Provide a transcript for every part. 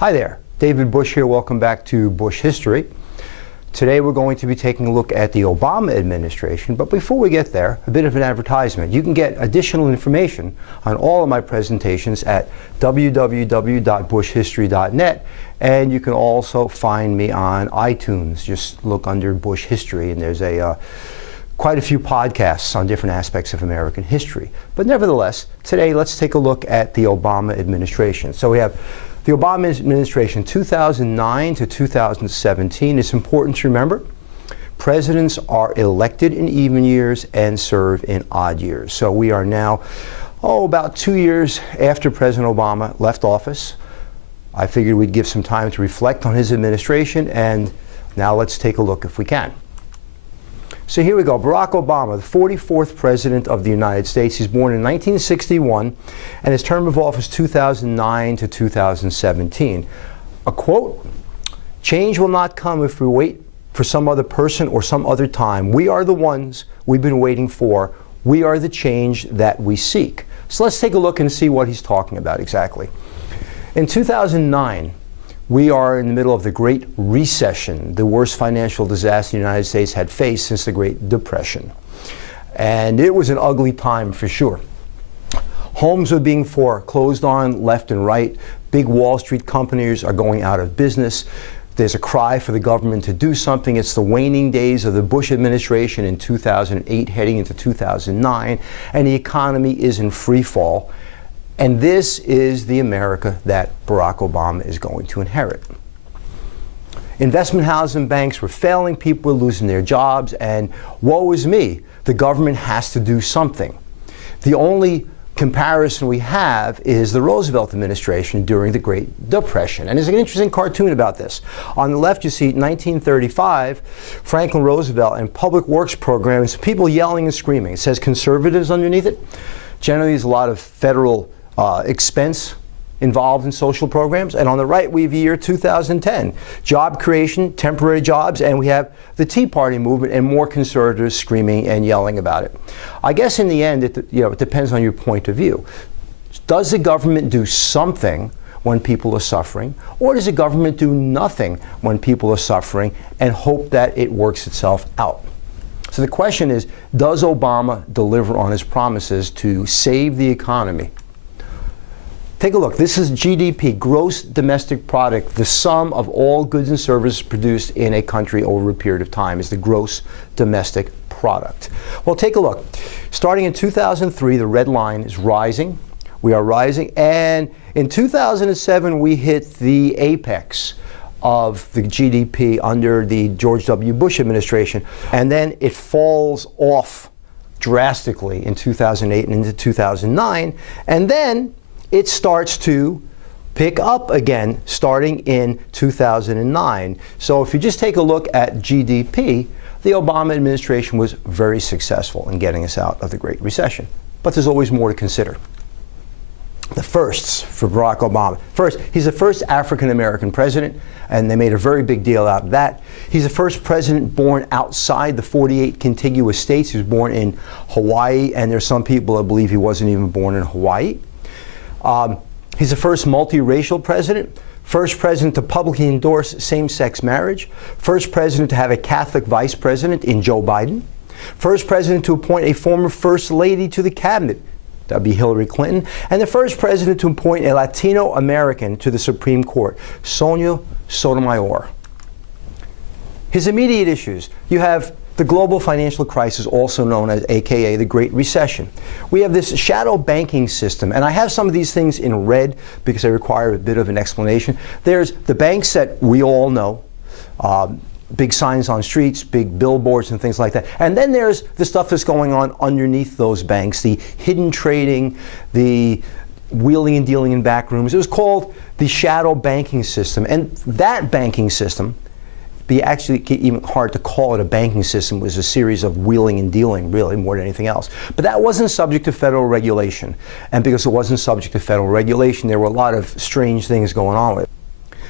Hi there, David Bush here. Welcome back to Buschistory. Today we're going to be taking a look at the Obama administration, but before we get there, a bit of an advertisement. You can get additional information on all of my presentations at www.bushhistory.net, and you can also find me on iTunes. Just look under Bush History, and there's quite a few podcasts on different aspects of American history. But nevertheless, today let's take a look at the Obama administration. So we have the Obama administration, 2009 to 2017. It's important to remember, presidents are elected in even years and serve in odd years. So we are now, about 2 years after President Obama left office. I figured we'd give some time to reflect on his administration, and now let's take a look if we can. So here we go. Barack Obama, the 44th President of the United States. He's born in 1961, and his term of office 2009 to 2017. A quote, "Change will not come if we wait for some other person or some other time. We are the ones we've been waiting for. We are the change that we seek." So let's take a look and see what he's talking about exactly. In 2009, we are in the middle of the Great Recession, the worst financial disaster the United States had faced since the Great Depression. And it was an ugly time for sure. Homes were being foreclosed on left and right. Big Wall Street companies are going out of business. There's a cry for the government to do something. It's the waning days of the Bush administration in 2008, heading into 2009, and the economy is in free fall. And this is the America that Barack Obama is going to inherit. Investment houses and banks were failing, people were losing their jobs, and woe is me, the government has to do something. The only comparison we have is the Roosevelt administration during the Great Depression. And there's an interesting cartoon about this. On the left you see 1935, Franklin Roosevelt and public works programs, people yelling and screaming. It says conservatives underneath it. Generally there's a lot of federal expense involved in social programs. And on the right, we have year 2010, job creation, temporary jobs, and we have the Tea Party movement and more conservatives screaming and yelling about it. I guess in the end, it depends on your point of view. Does the government do something when people are suffering, or does the government do nothing when people are suffering and hope that it works itself out? So the question is, does Obama deliver on his promises to save the economy? Take a look. This is GDP, gross domestic product. The sum of all goods and services produced in a country over a period of time is the gross domestic product. Well, take a look. Starting in 2003, the red line is rising. We are rising. And in 2007, we hit the apex of the GDP under the George W. Bush administration. And then it falls off drastically in 2008 and into 2009. And then it starts to pick up again starting in 2009. So if you just take a look at GDP, the Obama administration was very successful in getting us out of the Great Recession. But there's always more to consider. The firsts for Barack Obama. First, he's the first African-American president, and they made a very big deal out of that. He's the first president born outside the 48 contiguous states. He was born in Hawaii, and there's some people that believe he wasn't even born in Hawaii. He's the first multiracial president, first president to publicly endorse same-sex marriage, first president to have a Catholic vice president in Joe Biden, first president to appoint a former first lady to the cabinet, that would be Hillary Clinton, and the first president to appoint a Latino American to the Supreme Court, Sonia Sotomayor. His immediate issues, you have the global financial crisis, also known as AKA the Great Recession. We have this shadow banking system, and I have some of these things in red because they require a bit of an explanation. There's the banks that we all know, big signs on streets, big billboards and things like that. And then there's the stuff that's going on underneath those banks, the hidden trading, the wheeling and dealing in back rooms. It was called the shadow banking system, and that banking system, be actually even hard to call it a banking system, was a series of wheeling and dealing, really, more than anything else. But that wasn't subject to federal regulation. And because it wasn't subject to federal regulation, there were a lot of strange things going on with it.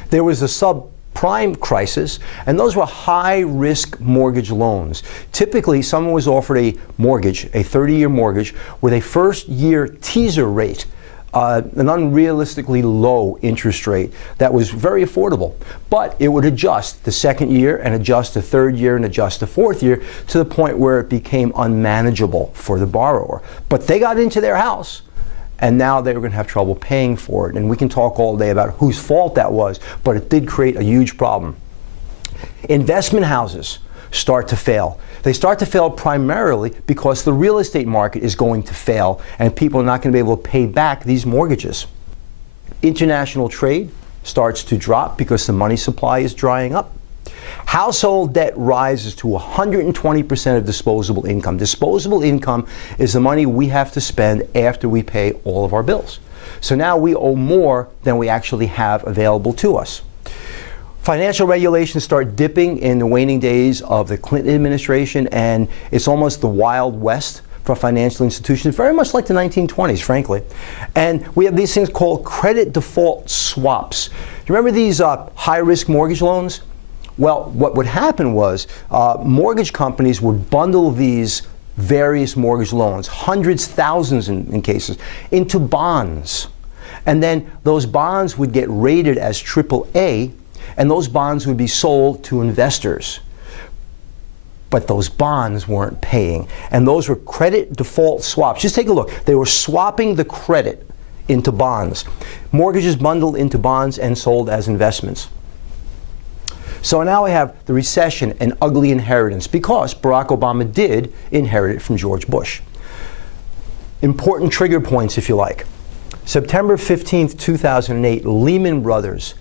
There was a subprime crisis, and those were high-risk mortgage loans. Typically, someone was offered a mortgage, a 30-year mortgage, with a first-year teaser rate an unrealistically low interest rate that was very affordable. But it would adjust the second year and adjust the third year and adjust the fourth year to the point where it became unmanageable for the borrower. But they got into their house, and now they were going to have trouble paying for it. And we can talk all day about whose fault that was, but it did create a huge problem. Investment houses start to fail. They start to fail primarily because the real estate market is going to fail and people are not going to be able to pay back these mortgages. International trade starts to drop because the money supply is drying up. Household debt rises to 120% of disposable income. Disposable income is the money we have to spend after we pay all of our bills. So now we owe more than we actually have available to us. Financial regulations start dipping in the waning days of the Clinton administration, and it's almost the Wild West for financial institutions, very much like the 1920s, frankly. And we have these things called credit default swaps. Do you remember these high-risk mortgage loans? Well, what would happen was mortgage companies would bundle these various mortgage loans, hundreds, thousands in cases, into bonds. And then those bonds would get rated as AAA, and those bonds would be sold to investors. But those bonds weren't paying. And those were credit default swaps. Just take a look. They were swapping the credit into bonds. Mortgages bundled into bonds and sold as investments. So now we have the recession, an ugly inheritance, because Barack Obama did inherit it from George Bush. Important trigger points, if you like. September 15th, 2008, Lehman Brothers,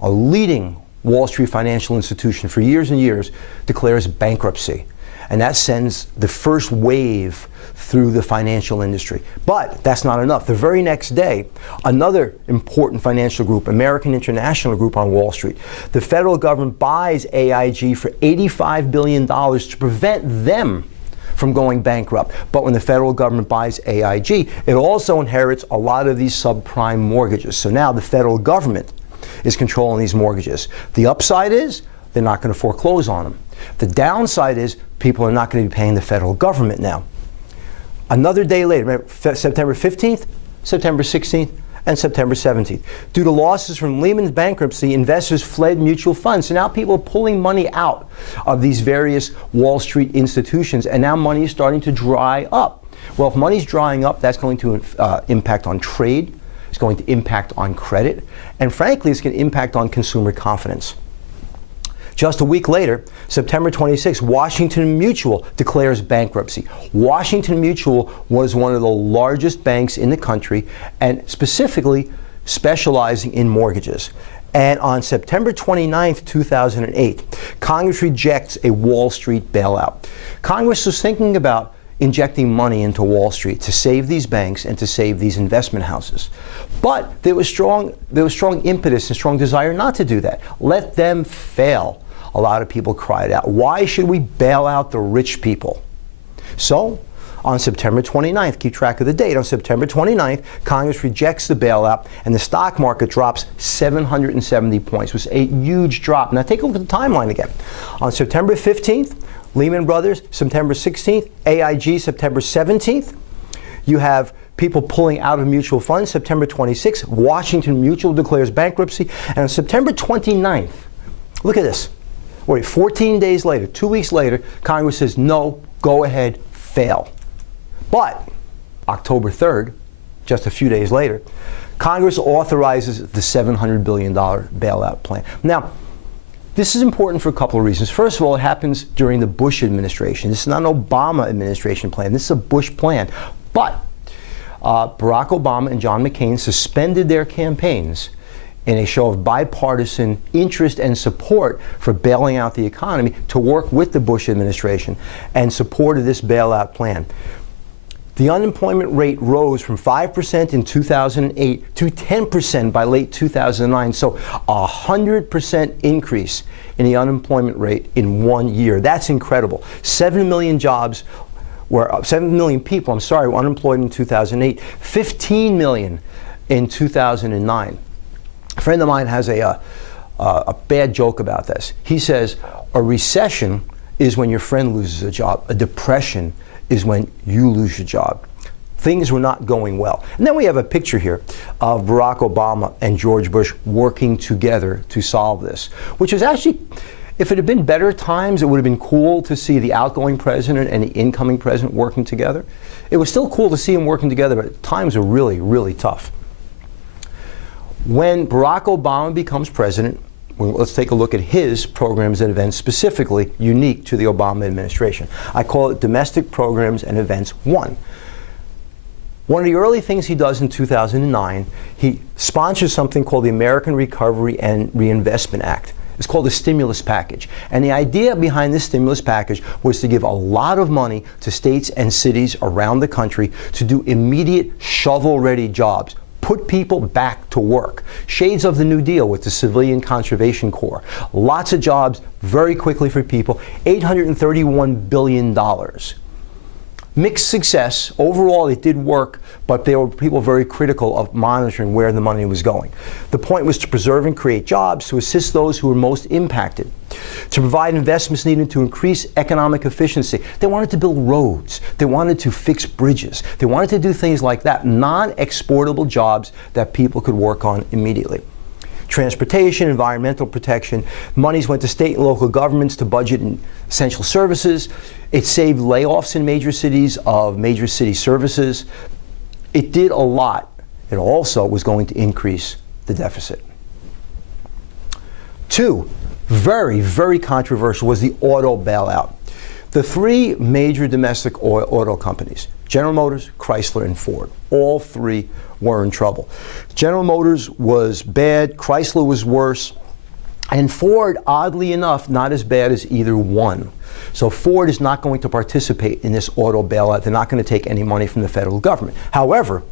a leading Wall Street financial institution for years and years, declares bankruptcy. And that sends the first wave through the financial industry. But that's not enough. The very next day, another important financial group, American International Group on Wall Street, the federal government buys AIG for $85 billion to prevent them from going bankrupt. But when the federal government buys AIG, it also inherits a lot of these subprime mortgages. So now the federal government is controlling these mortgages. The upside is they're not going to foreclose on them. The downside is people are not going to be paying the federal government now. Another day later, remember, September 15th, September 16th, and September 17th. Due to losses from Lehman's bankruptcy, investors fled mutual funds. So now people are pulling money out of these various Wall Street institutions, and now money is starting to dry up. Well, if money's drying up, that's going to impact on trade. It's going to impact on credit. And frankly, it's going to impact on consumer confidence. Just a week later, September 26, Washington Mutual declares bankruptcy. Washington Mutual was one of the largest banks in the country and specifically specializing in mortgages. And on September 29, 2008, Congress rejects a Wall Street bailout. Congress was thinking about injecting money into Wall Street to save these banks and to save these investment houses. But there was strong impetus and strong desire not to do that. Let them fail. A lot of people cried out, why should we bail out the rich people? So on September 29th, keep track of the date, on September 29th, Congress rejects the bailout and the stock market drops 770 points. It was a huge drop. Now take a look at the timeline again. On September 15th, Lehman Brothers, September 16th, AIG, September 17th. You have people pulling out of mutual funds, September 26th. Washington Mutual declares bankruptcy. And on September 29th, look at this. Wait, 14 days later, 2 weeks later, Congress says, no, go ahead, fail. But October 3rd, just a few days later, Congress authorizes the $700 billion bailout plan. Now, this is important for a couple of reasons. First of all, it happens during the Bush administration. This is not an Obama administration plan. This is a Bush plan. But Barack Obama and John McCain suspended their campaigns in a show of bipartisan interest and support for bailing out the economy to work with the Bush administration and supported this bailout plan. The unemployment rate rose from 5% in 2008 to 10% by late 2009. So a 100% increase in the unemployment rate in 1 year. That's incredible. 7 million people were unemployed in 2008, 15 million in 2009. A friend of mine has a bad joke about this. He says, a recession is when your friend loses a job. A depression is when you lose your job. Things were not going well. And then we have a picture here of Barack Obama and George Bush working together to solve this, which is actually, if it had been better times, it would have been cool to see the outgoing president and the incoming president working together. It was still cool to see them working together, but times are really, really tough. When Barack Obama becomes president, let's take a look at his programs and events specifically unique to the Obama administration. I call it Domestic Programs and Events 1. One of the early things he does in 2009, he sponsors something called the American Recovery and Reinvestment Act. It's called a stimulus package. And the idea behind this stimulus package was to give a lot of money to states and cities around the country to do immediate shovel-ready jobs. Put people back to work. Shades of the New Deal with the Civilian Conservation Corps. Lots of jobs very quickly for people. $831 billion. Mixed success. Overall, it did work, but there were people very critical of monitoring where the money was going. The point was to preserve and create jobs, to assist those who were most impacted, to provide investments needed to increase economic efficiency. They wanted to build roads. They wanted to fix bridges. They wanted to do things like that, non-exportable jobs that people could work on immediately. Transportation, environmental protection. Monies went to state and local governments to budget and essential services. It saved layoffs in major cities of major city services. It did a lot. It also was going to increase the deficit. 2, very, very controversial, was the auto bailout. The 3 major domestic auto companies, General Motors, Chrysler, and Ford, all 3 were in trouble. General Motors was bad, Chrysler was worse, and Ford, oddly enough, not as bad as either one. So Ford is not going to participate in this auto bailout. They're not going to take any money from the federal government. However,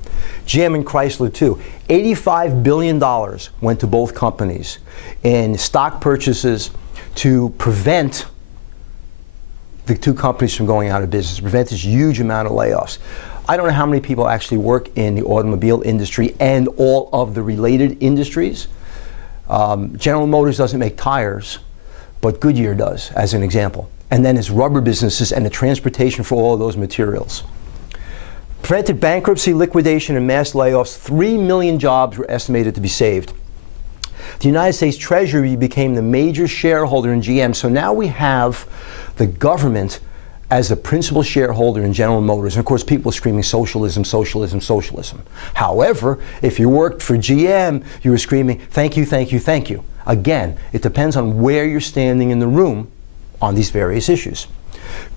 GM and Chrysler too, $85 billion went to both companies in stock purchases to prevent the 2 companies from going out of business, prevent this huge amount of layoffs. I don't know how many people actually work in the automobile industry and all of the related industries. General Motors doesn't make tires, but Goodyear does, as an example. And then it's rubber businesses and the transportation for all of those materials. Prevented bankruptcy, liquidation, and mass layoffs. 3 million jobs were estimated to be saved. The United States Treasury became the major shareholder in GM, so now we have the government as the principal shareholder in General Motors. And of course, people are screaming socialism, socialism, socialism. However, if you worked for GM, you were screaming, thank you, thank you, thank you. Again, it depends on where you're standing in the room on these various issues.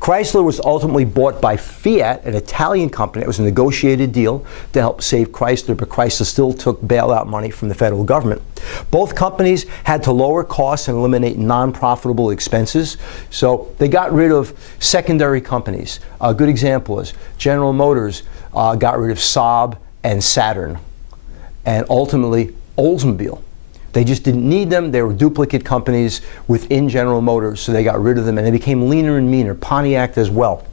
Chrysler was ultimately bought by Fiat, an Italian company. It was a negotiated deal to help save Chrysler, but Chrysler still took bailout money from the federal government. Both companies had to lower costs and eliminate non-profitable expenses, so they got rid of secondary companies. A good example is General Motors got rid of Saab and Saturn, and ultimately Oldsmobile. They just didn't need them. They were duplicate companies within General Motors, so they got rid of them, and they became leaner and meaner. Pontiac as well.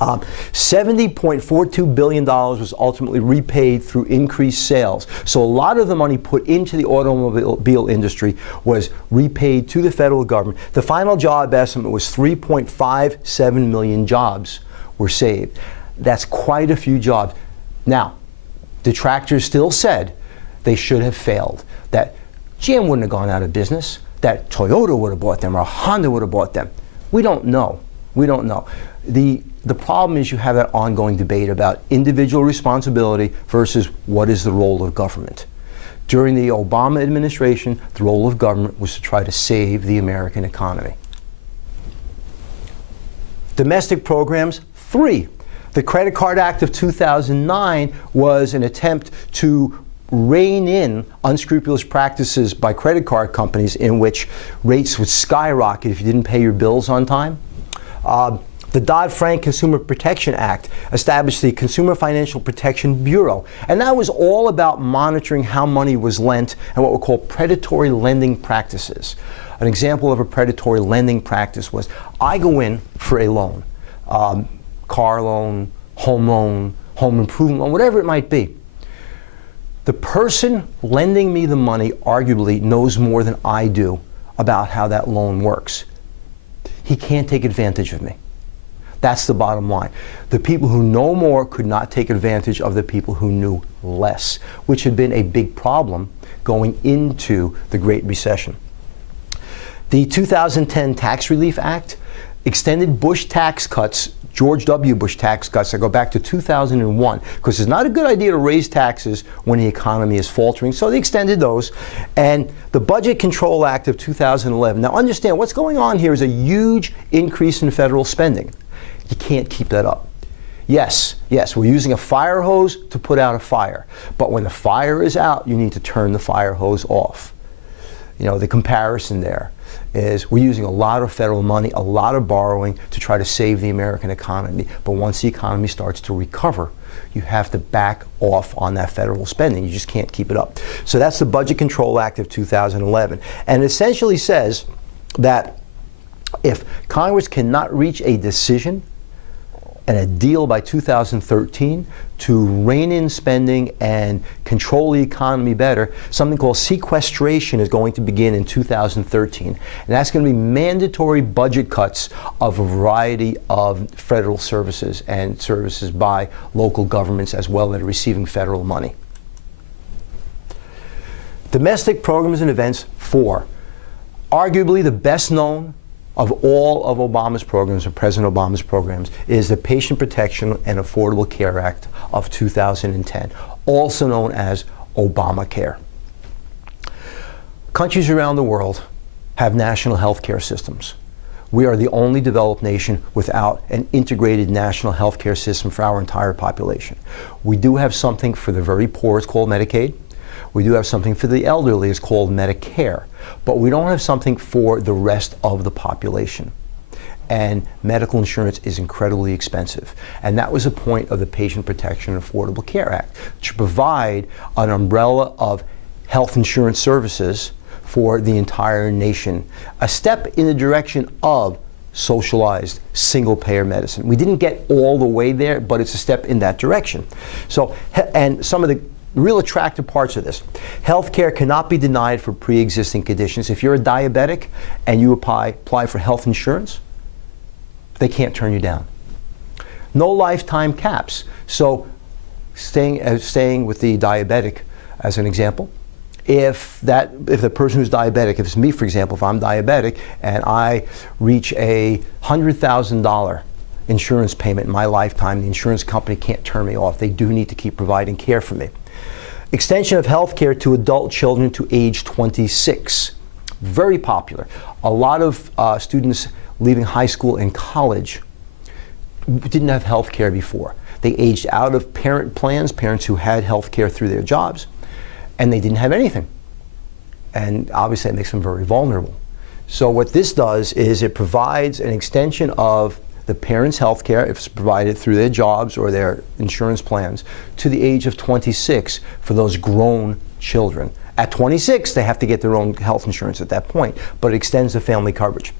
$70.42 billion was ultimately repaid through increased sales. So a lot of the money put into the automobile industry was repaid to the federal government. The final job estimate was 3.57 million jobs were saved. That's quite a few jobs. Now, detractors still said they should have failed, that GM wouldn't have gone out of business, that Toyota would have bought them or Honda would have bought them. We don't know. We don't know. The problem is you have that ongoing debate about individual responsibility versus what is the role of government. During the Obama administration, the role of government was to try to save the American economy. Domestic programs, 3. The Credit Card Act of 2009 was an attempt to rein in unscrupulous practices by credit card companies in which rates would skyrocket if you didn't pay your bills on time. The Dodd-Frank Consumer Protection Act established the Consumer Financial Protection Bureau, and that was all about monitoring how money was lent and what were called predatory lending practices. An example of a predatory lending practice was, I go in for a loan, car loan, home improvement loan, whatever it might be. The person lending me the money arguably knows more than I do about how that loan works. He can't take advantage of me. That's the bottom line. The people who know more could not take advantage of the people who knew less, which had been a big problem going into the Great Recession. The 2010 Tax Relief Act extended Bush tax cuts, George W. Bush tax cuts that go back to 2001, because it's not a good idea to raise taxes when the economy is faltering, so they extended those. And the Budget Control Act of 2011. Now understand, what's going on here is a huge increase in federal spending. You can't keep that up. Yes, we're using a fire hose to put out a fire, but when the fire is out, you need to turn the fire hose off. You know, the comparison there is we're using a lot of federal money, a lot of borrowing to try to save the American economy. But once the economy starts to recover, you have to back off on that federal spending. You just can't keep it up. So that's the Budget Control Act of 2011. And it essentially says that if Congress cannot reach a decision and a deal by 2013 to rein in spending and control the economy better, something called sequestration is going to begin in 2013. And that's going to be mandatory budget cuts of a variety of federal services and services by local governments as well that are receiving federal money. Domestic programs and events, 4. Arguably the best known of all of Obama's programs, or President Obama's programs, is the Patient Protection and Affordable Care Act of 2010, also known as Obamacare. Countries around the world have national health care systems. We are the only developed nation without an integrated national health care system for our entire population. We do have something for the very poor, it's called Medicaid. We do have something for the elderly, it's called Medicare. But we don't have something for the rest of the population. And medical insurance is incredibly expensive. And that was the point of the Patient Protection and Affordable Care Act, to provide an umbrella of health insurance services for the entire nation. A step in the direction of socialized single-payer medicine. We didn't get all the way there, but it's a step in that direction. So, and some of the real attractive parts of this. Healthcare cannot be denied for pre-existing conditions. If you're a diabetic and you apply for health insurance, they can't turn you down. No lifetime caps. So staying with the diabetic as an example, if the person who's diabetic, if it's me, for example, if I'm diabetic and I reach a $100,000 insurance payment in my lifetime, the insurance company can't turn me off. They do need to keep providing care for me. Extension of health care to adult children to age 26. Very popular. A lot of students leaving high school and college didn't have health care before. They aged out of parent plans, parents who had health care through their jobs, and they didn't have anything. And obviously that makes them very vulnerable. So what this does is it provides an extension of the parents' health care, if it's provided through their jobs or their insurance plans, to the age of 26 for those grown children. At 26, they have to get their own health insurance at that point, but it extends the family coverage.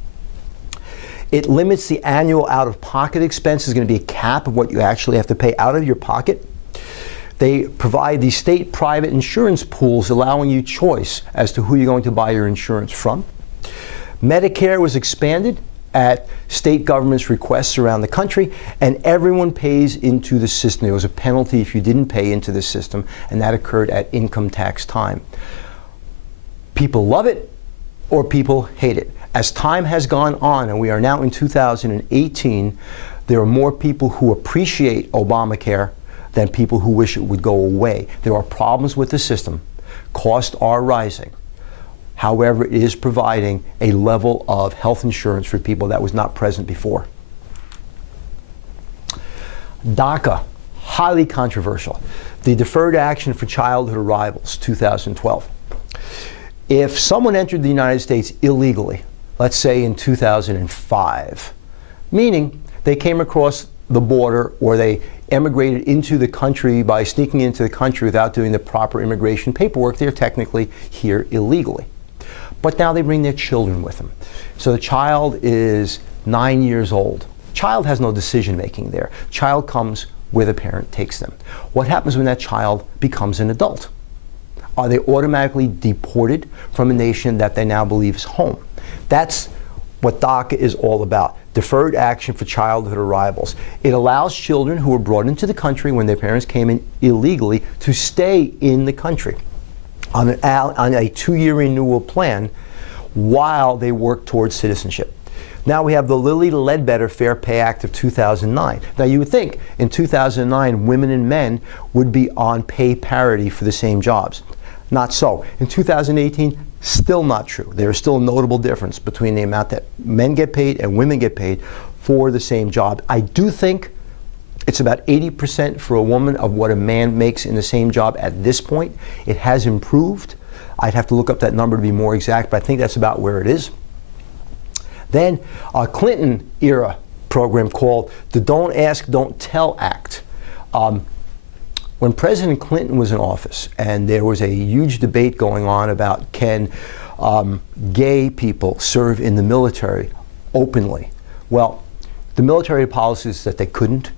It limits the annual out-of-pocket expense. There's going to be a cap of what you actually have to pay out of your pocket. They provide the state private insurance pools, allowing you choice as to who you're going to buy your insurance from. Medicare was expanded at state governments' requests around the country, and everyone pays into the system. There was a penalty if you didn't pay into the system, and that occurred at income tax time. People love it or people hate it. As time has gone on, and we are now in 2018, there are more people who appreciate Obamacare than people who wish it would go away. There are problems with the system. Costs are rising. However, it is providing a level of health insurance for people that was not present before. DACA, highly controversial. The Deferred Action for Childhood Arrivals, 2012. If someone entered the United States illegally, let's say in 2005, meaning they came across the border or they emigrated into the country by sneaking into the country without doing the proper immigration paperwork, they're technically here illegally. But now they bring their children with them. So the child is 9 years old. Child has no decision making there. Child comes where the parent takes them. What happens when that child becomes an adult? Are they automatically deported from a nation that they now believe is home? That's what DACA is all about. deferred action for childhood arrivals. It allows children who were brought into the country when their parents came in illegally to stay in the country on a 2-year renewal plan while they work towards citizenship. Now we have the Lilly Ledbetter Fair Pay Act of 2009. Now you would think in 2009 women and men would be on pay parity for the same jobs. Not so. In 2018, still not true. There is still a notable difference between the amount that men get paid and women get paid for the same job. I do think it's about 80% for a woman of what a man makes in the same job at this point. It has improved. I'd have to look up that number to be more exact, but I think that's about where it is. Then a Clinton era program called the Don't Ask, Don't Tell Act. When President Clinton was in office and there was a huge debate going on about can gay people serve in the military openly. Well, the military policy is that they couldn't.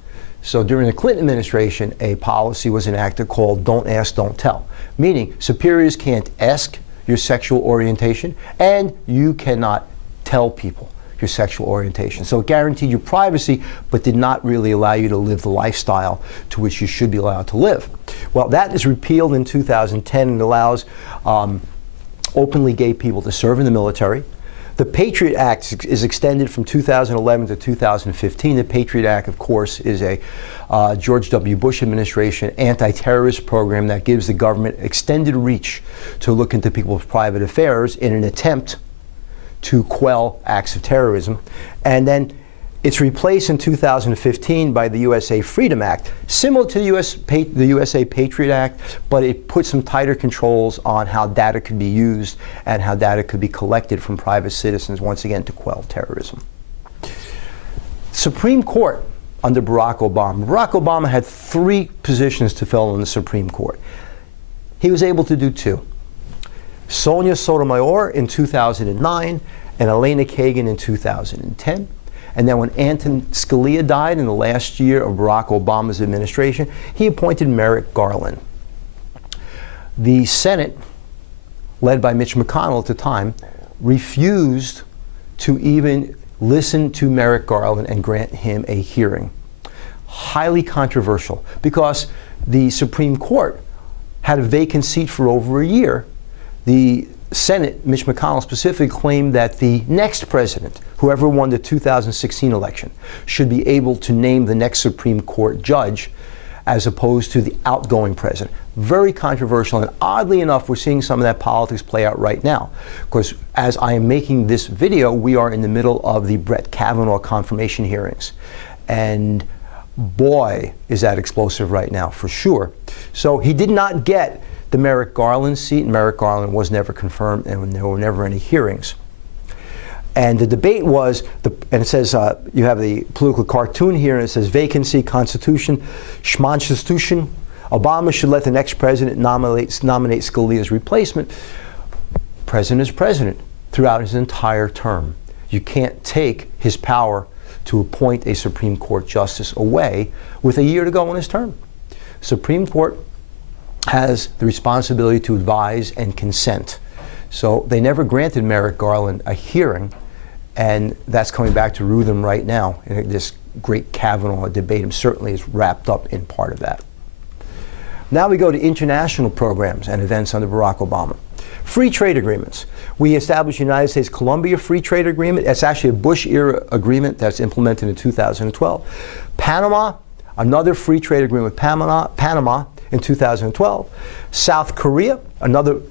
So during the Clinton administration, a policy was enacted called Don't Ask, Don't Tell, meaning superiors can't ask your sexual orientation and you cannot tell people your sexual orientation. So it guaranteed your privacy, but did not really allow you to live the lifestyle to which you should be allowed to live. Well, that is repealed in 2010 and allows openly gay people to serve in the military. The Patriot Act is extended from 2011 to 2015. The Patriot Act, of course, is a George W. Bush administration anti-terrorist program that gives the government extended reach to look into people's private affairs in an attempt to quell acts of terrorism. And then it's replaced in 2015 by the USA Freedom Act, similar to the USA Patriot Act, but it puts some tighter controls on how data could be used and how data could be collected from private citizens, once again, to quell terrorism. Supreme Court under Barack Obama. Barack Obama had 3 positions to fill in the Supreme Court. He was able to do 2. Sonia Sotomayor in 2009 and Elena Kagan in 2010. And then when Anton Scalia died in the last year of Barack Obama's administration, he appointed Merrick Garland. The Senate, led by Mitch McConnell at the time, refused to even listen to Merrick Garland and grant him a hearing. Highly controversial because the Supreme Court had a vacant seat for over a year. The Senate, Mitch McConnell specifically, claimed that the next president, whoever won the 2016 election, should be able to name the next Supreme Court judge as opposed to the outgoing president. Very controversial, and oddly enough, we're seeing some of that politics play out right now. Of course, as I am making this video, we are in the middle of the Brett Kavanaugh confirmation hearings. And boy, is that explosive right now, for sure. So he did not get the Merrick Garland seat, and Merrick Garland was never confirmed, and there were never any hearings. And the debate was, and it says, you have the political cartoon here, and it says vacancy, constitution, schmonstitution. Obama should let the next president nominate Scalia's replacement. President is president throughout his entire term. You can't take his power to appoint a Supreme Court justice away with a year to go in his term. Supreme Court has the responsibility to advise and consent. So they never granted Merrick Garland a hearing, and that's coming back to rue them right now. And this great Kavanaugh debate certainly is wrapped up in part of that. Now we go to international programs and events under Barack Obama. Free trade agreements. We established the United States-Colombia Free Trade Agreement. It's actually a Bush-era agreement that's implemented in 2012. Panama, another free trade agreement with Panama in 2012. South Korea, another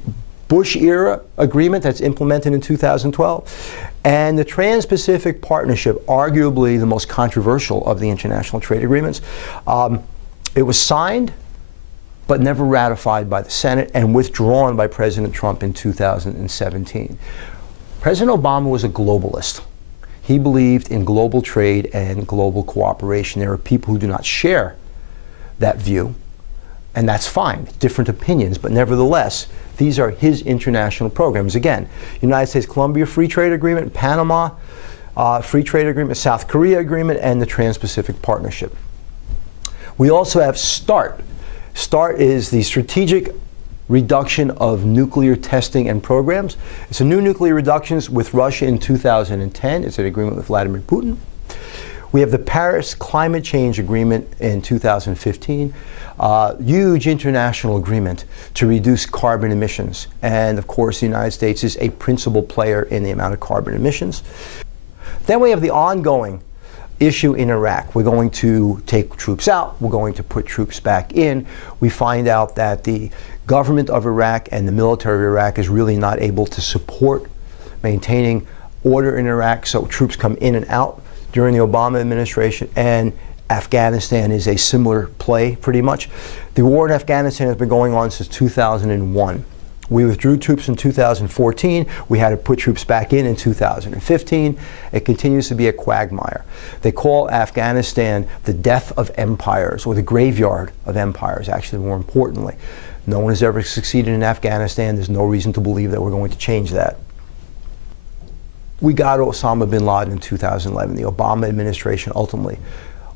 Bush-era agreement that's implemented in 2012. And the Trans-Pacific Partnership, arguably the most controversial of the international trade agreements. It was signed, but never ratified by the Senate and withdrawn by President Trump in 2017. President Obama was a globalist. He believed in global trade and global cooperation. There are people who do not share that view, and that's fine, different opinions, but nevertheless, these are his international programs. Again, United States-Colombia Free Trade Agreement, Panama Free Trade Agreement, South Korea Agreement, and the Trans-Pacific Partnership. We also have START. START is the Strategic Reduction of Nuclear Testing and Programs. It's a new nuclear reductions with Russia in 2010. It's an agreement with Vladimir Putin. We have the Paris Climate Change Agreement in 2015, huge international agreement to reduce carbon emissions. And of course, the United States is a principal player in the amount of carbon emissions. Then we have the ongoing issue in Iraq. We're going to take troops out, we're going to put troops back in. We find out that the government of Iraq and the military of Iraq is really not able to support maintaining order in Iraq, so troops come in and out during the Obama administration, and Afghanistan is a similar play pretty much. The war in Afghanistan has been going on since 2001. We withdrew troops in 2014. We had to put troops back in 2015. It continues to be a quagmire. They call Afghanistan the death of empires, or the graveyard of empires, actually, more importantly. No one has ever succeeded in Afghanistan. There's no reason to believe that we're going to change that. We got Osama bin Laden in 2011. The Obama administration ultimately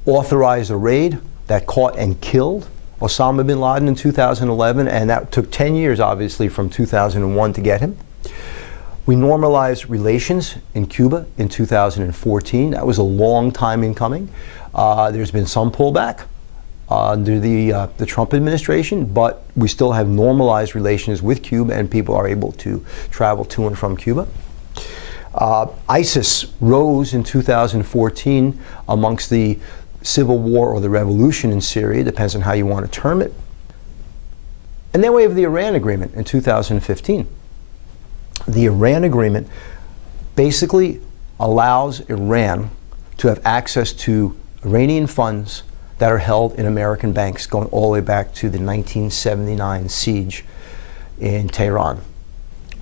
authorized a raid that caught and killed Osama bin Laden in 2011, and that took 10 years, obviously, from 2001 to get him. We normalized relations in Cuba in 2014. That was a long time in coming. There's been some pullback under the Trump administration, but we still have normalized relations with Cuba, and people are able to travel to and from Cuba. ISIS rose in 2014 amongst the civil war or the revolution in Syria, depends on how you want to term it. And then we have the Iran agreement in 2015. The Iran agreement basically allows Iran to have access to Iranian funds that are held in American banks going all the way back to the 1979 siege in Tehran.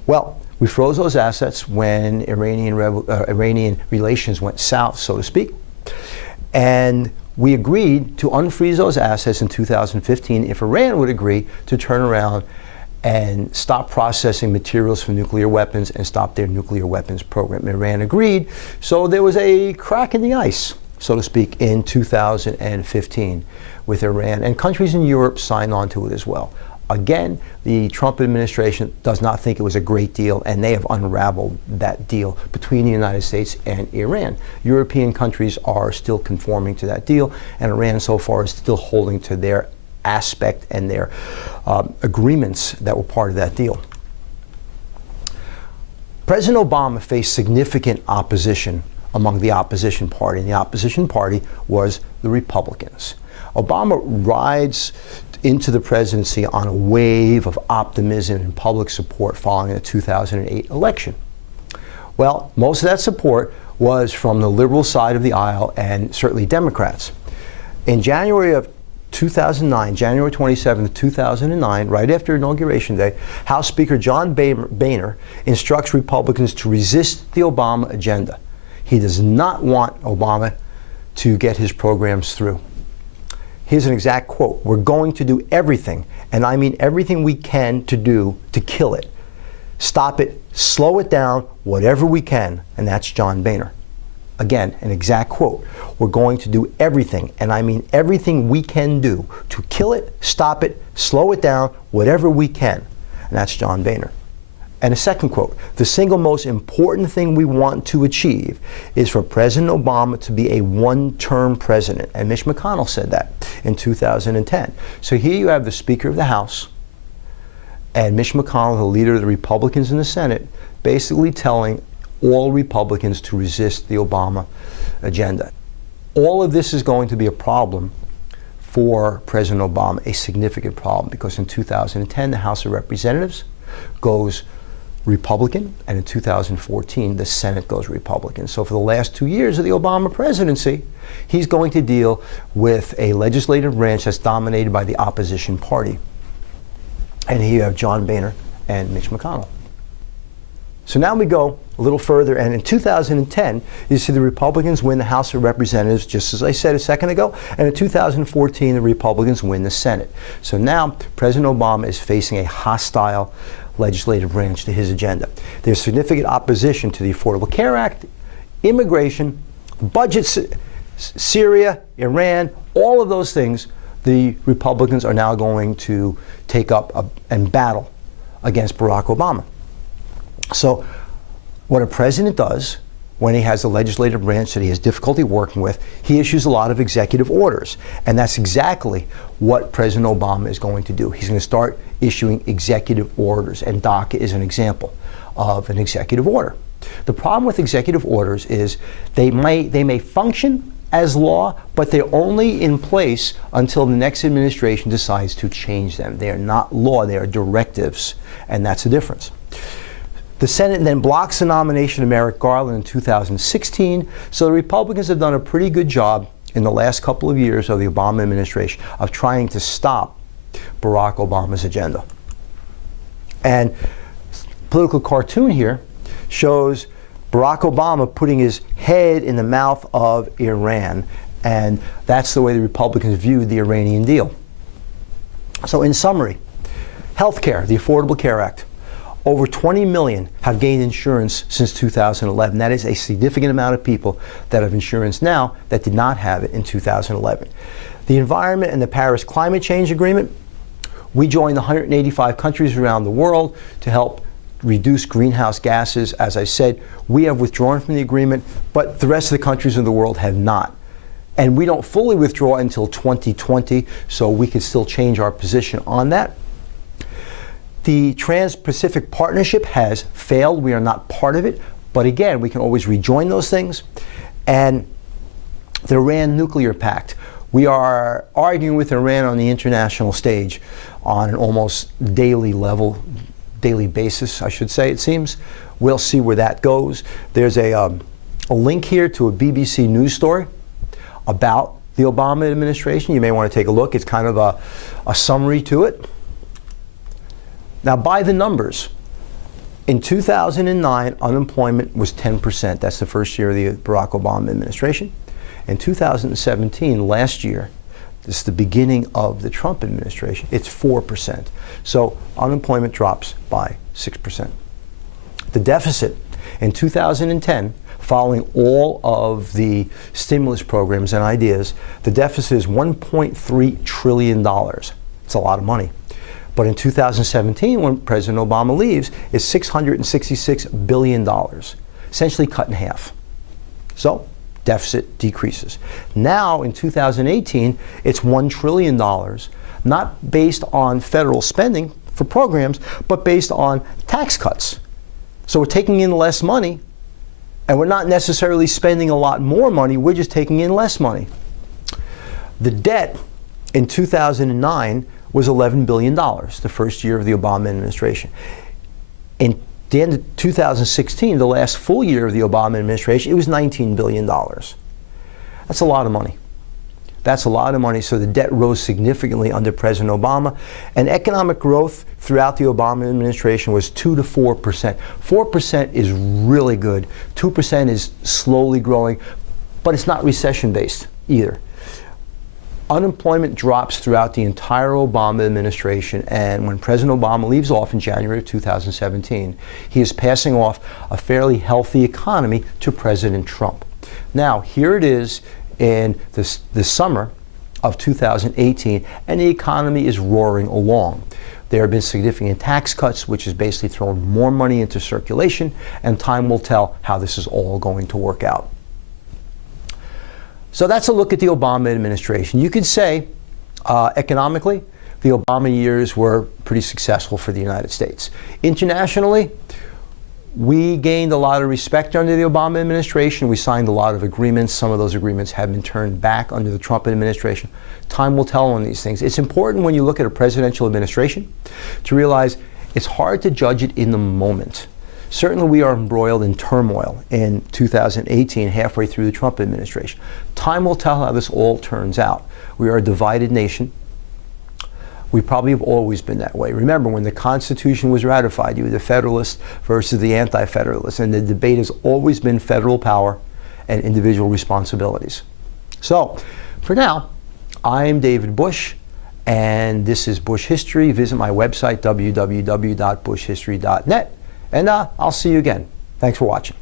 Well, we froze those assets when Iranian relations went south, so to speak. And we agreed to unfreeze those assets in 2015 if Iran would agree to turn around and stop processing materials for nuclear weapons and stop their nuclear weapons program. Iran agreed, so there was a crack in the ice, so to speak, in 2015 with Iran, and countries in Europe signed on to it as well. Again, the Trump administration does not think it was a great deal, and they have unraveled that deal between the United States and Iran. European countries are still conforming to that deal, and Iran so far is still holding to their aspect and their agreements that were part of that deal. President Obama faced significant opposition among the opposition party, and the opposition party was the Republicans. Obama rides into the presidency on a wave of optimism and public support following the 2008 election. Well, most of that support was from the liberal side of the aisle and certainly Democrats. In January of 2009, January 27, 2009, right after Inauguration Day, House Speaker John Boehner instructs Republicans to resist the Obama agenda. He does not want Obama to get his programs through. Here's an exact quote: "We're going to do everything, and I mean everything we can to do to kill it. Stop it, slow it down, whatever we can." And that's John Boehner. Again, an exact quote. "We're going to do everything, and I mean everything we can do to kill it, stop it, slow it down, whatever we can." And that's John Boehner. And a second quote: "The single most important thing we want to achieve is for President Obama to be a one-term president." And Mitch McConnell said that in 2010. So here you have the Speaker of the House and Mitch McConnell, the leader of the Republicans in the Senate, basically telling all Republicans to resist the Obama agenda. All of this is going to be a problem for President Obama, a significant problem, because in 2010 the House of Representatives goes Republican, and in 2014 the Senate goes Republican. So for the last 2 years of the Obama presidency, he's going to deal with a legislative branch that's dominated by the opposition party. And here you have John Boehner and Mitch McConnell. So now we go a little further, and in 2010, you see the Republicans win the House of Representatives, just as I said a second ago, and in 2014, the Republicans win the Senate. So now President Obama is facing a hostile legislative branch to his agenda. There's significant opposition to the Affordable Care Act, immigration, budgets, Syria, Iran, all of those things. The Republicans are now going to take up and battle against Barack Obama. So what a president does when he has a legislative branch that he has difficulty working with, he issues a lot of executive orders. And that's exactly what President Obama is going to do. He's going to start issuing executive orders, and DACA is an example of an executive order. The problem with executive orders is they may function as law, but they're only in place until the next administration decides to change them. They are not law, they are directives, and that's the difference. The Senate then blocks the nomination of Merrick Garland in 2016, so the Republicans have done a pretty good job in the last couple of years of the Obama administration of trying to stop Barack Obama's agenda. And political cartoon here shows Barack Obama putting his head in the mouth of Iran, and that's the way the Republicans viewed the Iranian deal. So in summary, healthcare, the Affordable Care Act. Over 20 million have gained insurance since 2011. That is a significant amount of people that have insurance now that did not have it in 2011. The environment and the Paris Climate Change Agreement. We joined 185 countries around the world to help reduce greenhouse gases. As I said, we have withdrawn from the agreement, but the rest of the countries in the world have not. And we don't fully withdraw until 2020, so we can still change our position on that. The Trans-Pacific Partnership has failed. We are not part of it, but again, we can always rejoin those things. And the Iran nuclear pact. We are arguing with Iran on the international stage on an almost daily basis, I should say, it seems. We'll see where that goes. There's a link here to a BBC News story about the Obama administration. You may want to take a look. It's kind of a summary to it. Now, by the numbers, in 2009, unemployment was 10%. That's the first year of the Barack Obama administration. In 2017, last year, this is the beginning of the Trump administration, it's 4%. So unemployment drops by 6%. The deficit in 2010, following all of the stimulus programs and ideas, the deficit is $1.3 trillion. It's a lot of money. But in 2017, when President Obama leaves, it's $666 billion, essentially cut in half. So deficit decreases. Now in 2018, it's $1 trillion, not based on federal spending for programs, but based on tax cuts. So we're taking in less money, and we're not necessarily spending a lot more money, we're just taking in less money. The debt in 2009 was $11 billion, the first year of the Obama administration. In the end of 2016, the last full year of the Obama administration, it was $19 billion. That's a lot of money. That's a lot of money, so the debt rose significantly under President Obama. And economic growth throughout the Obama administration was 2 to 4%. 4% is really good. 2% is slowly growing, but it's not recession-based either. Unemployment drops throughout the entire Obama administration, and when President Obama leaves off in January of 2017, he is passing off a fairly healthy economy to President Trump. Now, here it is in the summer of 2018, and the economy is roaring along. There have been significant tax cuts, which has basically thrown more money into circulation, and time will tell how this is all going to work out. So that's a look at the Obama administration. You could say, economically, the Obama years were pretty successful for the United States. Internationally, we gained a lot of respect under the Obama administration. We signed a lot of agreements. Some of those agreements have been turned back under the Trump administration. Time will tell on these things. It's important when you look at a presidential administration to realize it's hard to judge it in the moment. Certainly we are embroiled in turmoil in 2018, halfway through the Trump administration. Time will tell how this all turns out. We are a divided nation. We probably have always been that way. Remember, when the Constitution was ratified, you had the Federalists versus the Anti-Federalists, and the debate has always been federal power and individual responsibilities. So, for now, I'm David Busch, and this is Busch History. Visit my website, www.buschhistory.net. And I'll see you again. Thanks for watching.